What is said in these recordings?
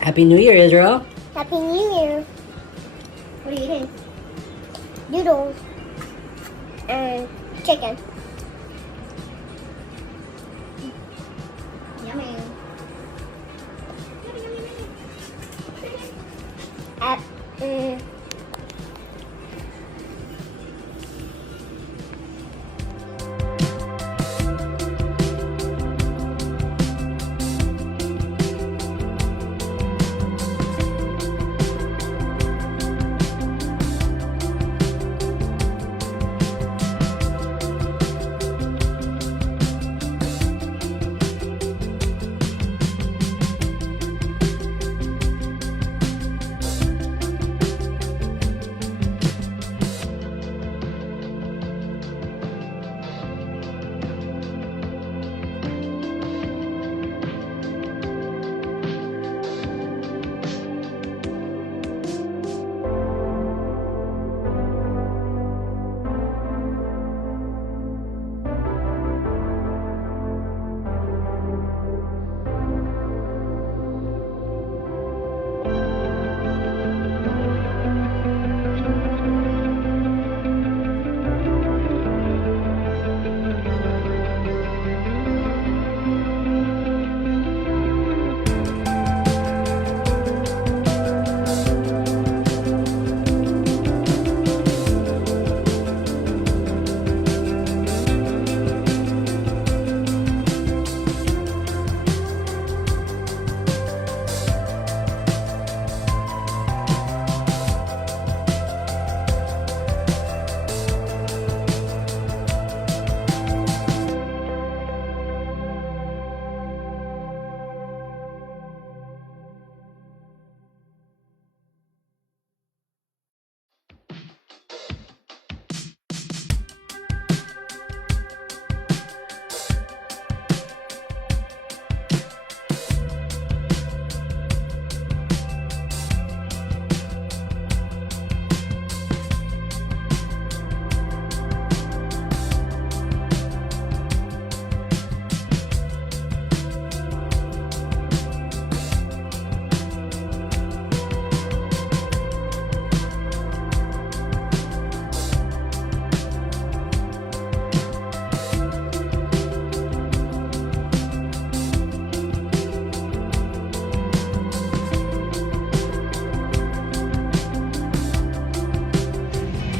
Happy New Year, Israel. Happy New Year. What are you eating? Noodles and chicken. Yummy. Mm.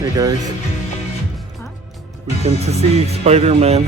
Hey guys, we came to see Spider-Man.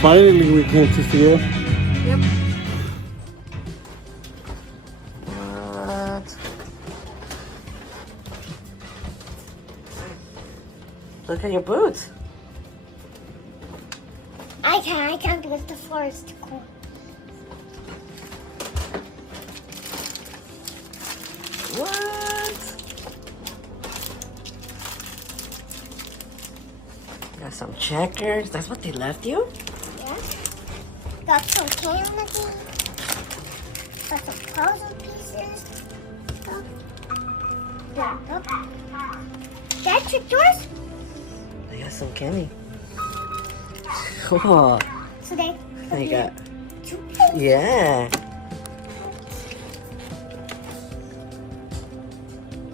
Finally we came to see it. Yep. What? Look at your boots. I can't because the floor is too cold. What? Got some checkers. That's what they left you? Yeah. Got some candy. Got some puzzle pieces. That's yours? They got some candy. Cool. So they got. two. Yeah.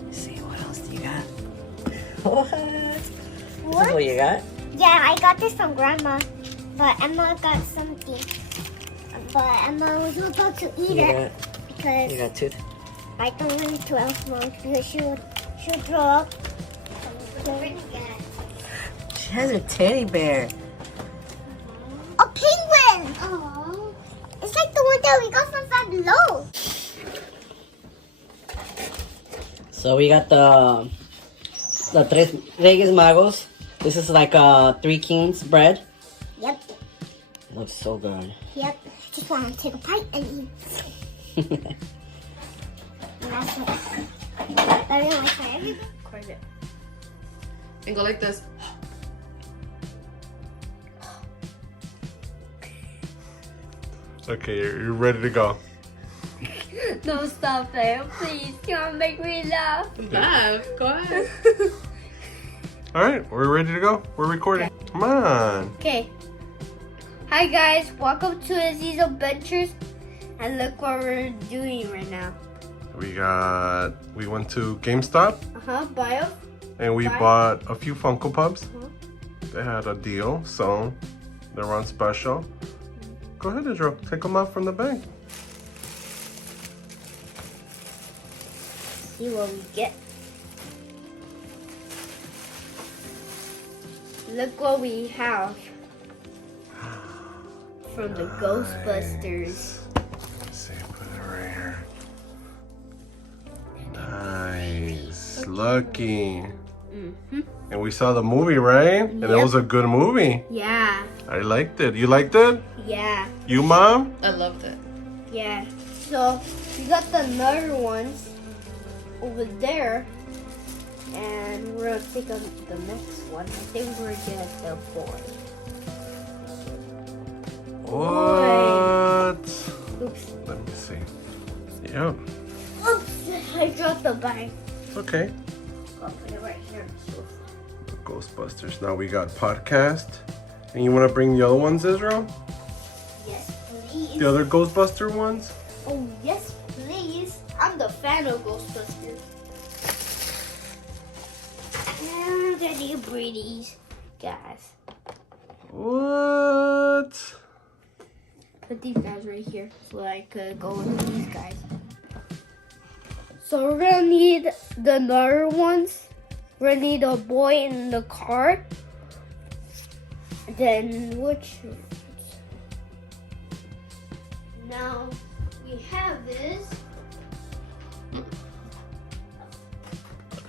Let's see, what else do you got? What? This is what you got? Yeah, I got this from Grandma, but Emma got something. But Emma was about to eat it because You got tooth? I don't want it to Elf because she'll throw up. She has a teddy bear. A penguin! Oh, it's like the one that we got from Five Below. So we got the Tres Reyes Magos. This is like Three Kings bread. Yep. It looks so good. Yep. Just want to take a bite and eat. And that's it. I don't like it. Crack it. And go like this. Okay, you're ready to go. Don't stop there, please. You want to make me laugh? Laugh. Go ahead. All right, we're ready to go. We're recording. Come on. Okay. Hi guys, welcome to Izzy's Adventures. And look what we're doing right now. We went to GameStop Bio. and we bought a few Funko Pops. They had a deal, so they were on special. Go ahead, Israel. Take them out from the bag. See what we get. Look what we have from the Ghostbusters. Let's see, put it right here. Nice. Lucky. And we saw the movie, right? And it was a good movie. Yeah. I liked it. You liked it? Yeah. You, Mom? I loved it. Yeah. So we got the other ones over there. And we're gonna pick up the next one. I think we're gonna the boy. What? Oops. Let me see. Yep. Oops. I dropped the bag. It's okay. I'll put it right here. Ghostbusters. Now we got podcast. And you want to bring the other ones, Israel? Yes, please. The other Ghostbuster ones? Oh, yes, please. I'm the fan of Ghostbusters. And I need to bring these guys. What? Put these guys right here so I could go with these guys. So we're gonna need the other ones. We're gonna need a boy in the car. Then which? Now we have this.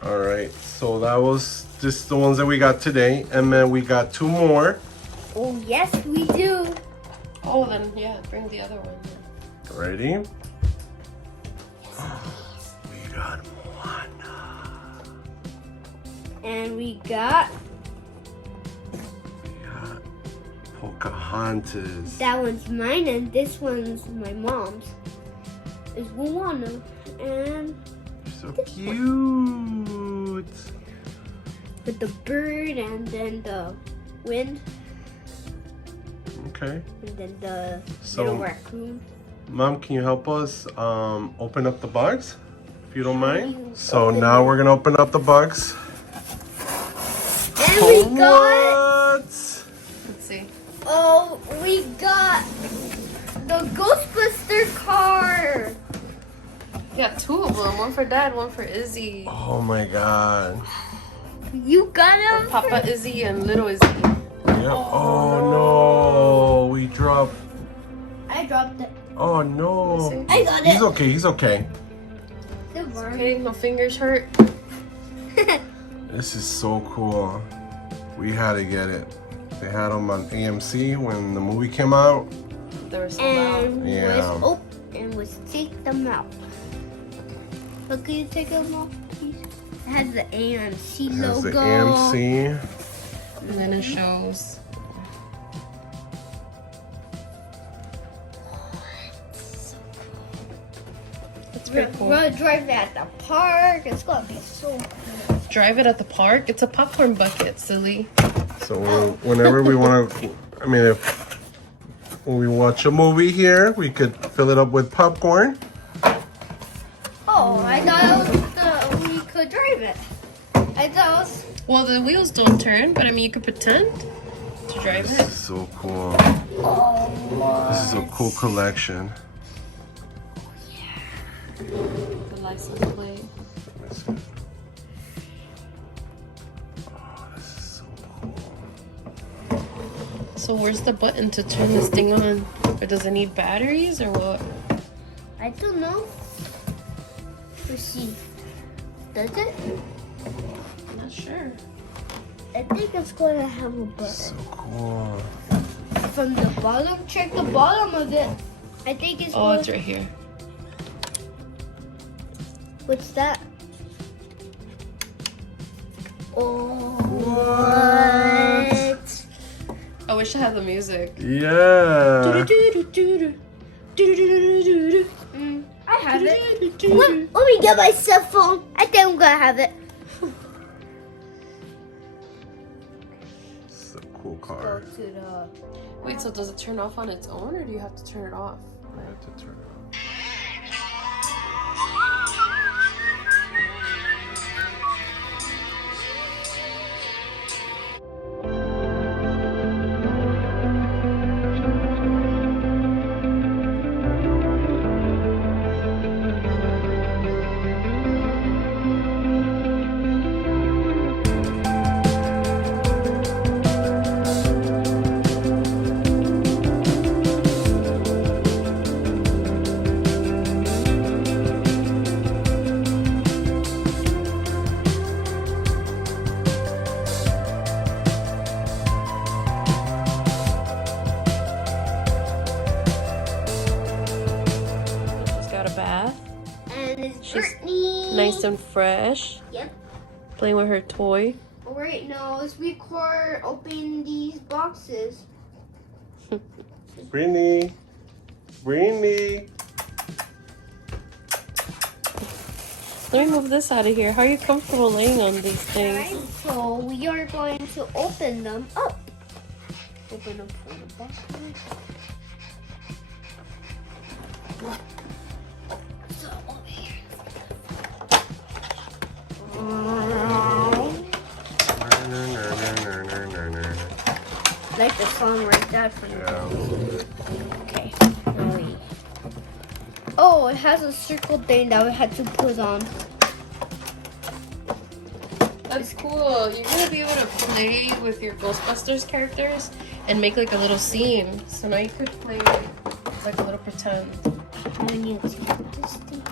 All right. So that was just the ones that we got today. And then we got two more. Oh yes, we do. Oh, then yeah, bring the other one. Ready? We got Moana. And we got Pocahontas. that one's mine, and this one's my mom's. Is Moana, and So cute. with the bird, and then the wind, Okay. and then the So- little raccoon. Mom, can you help us open up the box? If you don't mind. you So open now it? we're gonna open up the box. And we got, What? Let's see. oh, we got the Ghostbuster car. Yeah, two of them. One for Dad, one for Izzy. Oh my God. You got him? Papa Izzy and little Izzy. Yep. Oh no. We dropped. I dropped it. Oh no. I got He's it. okay. He's okay. Okay, no fingers hurt. This is so cool. We had to get it. They had them on AMC when the movie came out. They were so loud. And Yeah. let's take them out. Look, can you take them off, please? It has the AMC It has logo. the AMC. And then it shows. That's pretty cool. We're gonna drive it at the park. It's gonna be so cool. Drive it at the park? It's a popcorn bucket, silly. So whenever we want to, I mean, when we watch a movie here, we could fill it up with popcorn. Oh, I thought it was we could drive it. I thought it was. Well, the wheels don't turn, but I mean, you could pretend to drive This it. is so cool. Oh, This is a cool collection. The license plate. Let me see. Oh, this is so cool. So where's the button to turn this thing on? Or does it need batteries or what? I don't know. Let's see. Does it? I'm not sure. I think it's going to have a button. So cool. From the bottom, check the bottom of it. I think it's Oh, going. it's right here. What's that? Oh, what? I wish I had the music. Yeah. I have it. Let me get my cell phone. I think I'm gonna have it. It's a cool Go car. to the. Wait, so does it turn off on its own or do you have to turn it off? I have to turn it on. She's Brittany. nice and fresh. Yep. Playing with her toy. Right now, let's record opening these boxes. Brittany. Brittany. Let me move this out of here. How are you comfortable laying on these things? Alright, so we are going to open them up. Open them from the back. So over here. Like the song right there from Okay. Now we... Oh, it has a circle thing that we had to put on. That's cool. You're gonna be able to play with your Ghostbusters characters and make like a little scene. So now you could play like a little pretend. I need to take out this thing.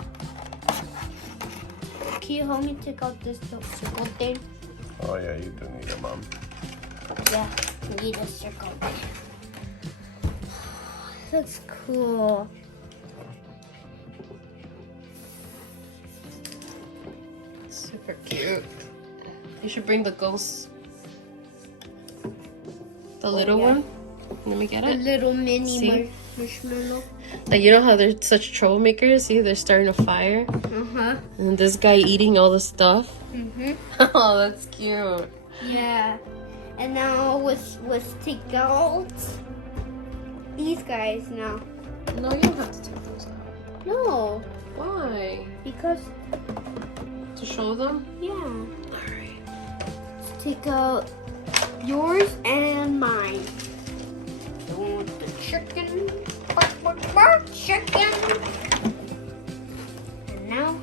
Can you help me take out this circle thing? Oh yeah, you do need it, Mom. Yeah, I need a circle. Looks cool. Super cute. You should bring the ghost. The little yeah. one. Let me get A it. little mini See? marshmallow. Like, you know how they're such troublemakers? See, they're starting a fire. Uh-huh. And this guy eating all the stuff. Mm-hmm. Oh, that's cute. Yeah. And now let's take out these guys now. No, you don't have to take those out. No, Why? because To show them? yeah. Alright. Let's take out yours and mine. The one with the chicken. Bark, bark, bark, chicken. And now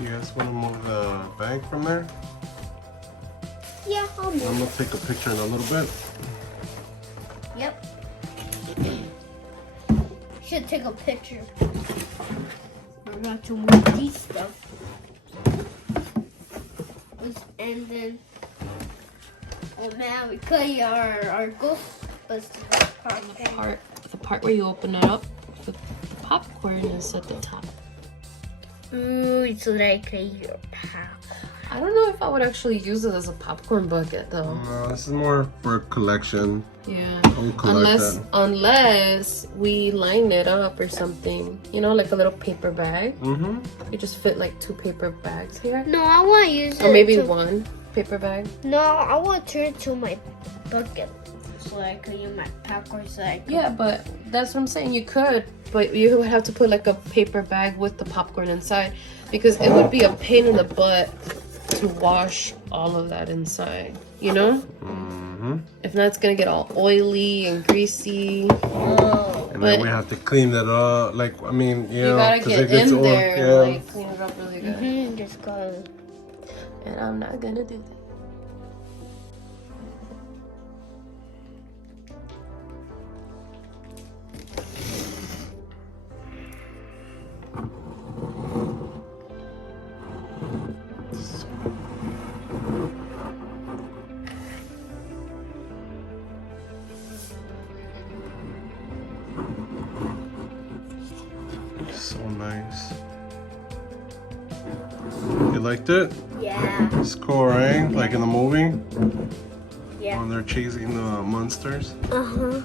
You guys want to move the bag from there? yeah, I'll I'm move. gonna take a picture in a little bit. Yep. Should take a picture. We're going to move these stuff. And then, oh man, we cut our Ghostbusters The part where you open it up, the popcorn is at the top. Ooh, it's like a pack. I don't know if I would actually use it as a popcorn bucket though. No, this is more for collection. Yeah. I'll collect Unless we line it up or something. You know, like a little paper bag. Mm-hmm. You just fit like 2 paper bags here. No, I want to use it. Or maybe to, 1 paper bag. No, I want to turn it to my bucket. So I can use my popcorn so I can... Yeah, but that's what I'm saying. You could, but you would have to put like a paper bag with the popcorn inside because it would be a pain in the butt to wash all of that inside, you know? Mm-hmm. If not, it's gonna get all oily and greasy. Oh. And But- then we have to clean that up. Like, I mean, you know, gotta 'cause get it gets in old. there Yeah. and like clean it up really good. Just go. And I'm not gonna do that. So nice. You liked it? Yeah. It's cool, right? Like in the movie Yeah. when they're chasing the monsters. Uh-huh.